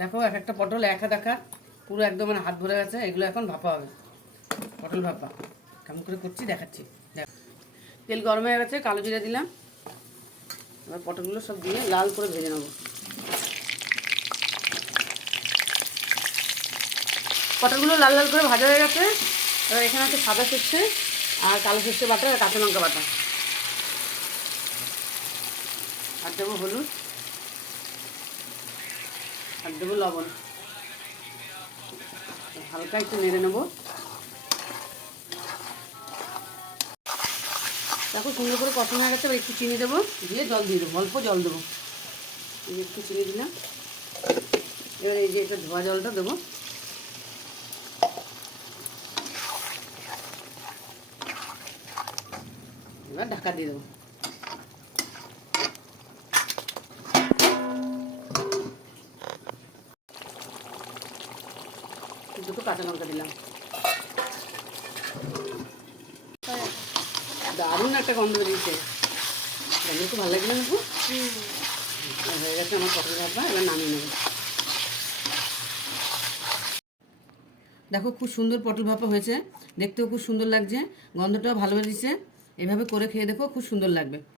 দেখো এক একটা পটল এক হাত আকার, পুরো একদম মানে হাত ভরে গেছে। এগুলো এখন ভাপা হবে, পটল ভাপা। কেমন করে করছি দেখাচ্ছি। দেখ, তেল গরম হয়ে গেছে, কালো জিরা দিলাম। এবার পটলগুলো সব দিয়ে লাল করে ভেজে নেবো। পটলগুলো লাল লাল করে ভাজা হয়ে গেছে। এবার এখানে আছে সাদা সর্ষে আর কালো সর্ষে বাটা আর কাঁচা লঙ্কা বাটা। আর দেবো হলুদ, আর দেবো লবণ। হালকা একটু নেড়ে নেবো। দেখো সুন্দর করে কষানো হয়ে গেছে। এবার একটু চিনি দেবো, দিয়ে জল দিয়ে দেবো, অল্প জল দেবো। একটু চিনি দিলাম। এবার এই যে এটা ধোয়া জলটা দেবো। এবার ঢাকা দিয়ে দেবো। দুটো কাঁচা লঙ্কা দিলাম। দারুণ একটা গন্ধ দিয়েছে, গন্ধ খুব ভালো লাগবে না? হয়ে গেছে আমার পটল ভাপা। এবার নামিয়ে নেব। দেখো খুব সুন্দর পটল ভাপা হয়েছে, দেখতেও খুব সুন্দর লাগছে, গন্ধটাও ভালো বেরিয়েছে। এভাবে করে খেয়ে দেখো, খুব সুন্দর লাগবে।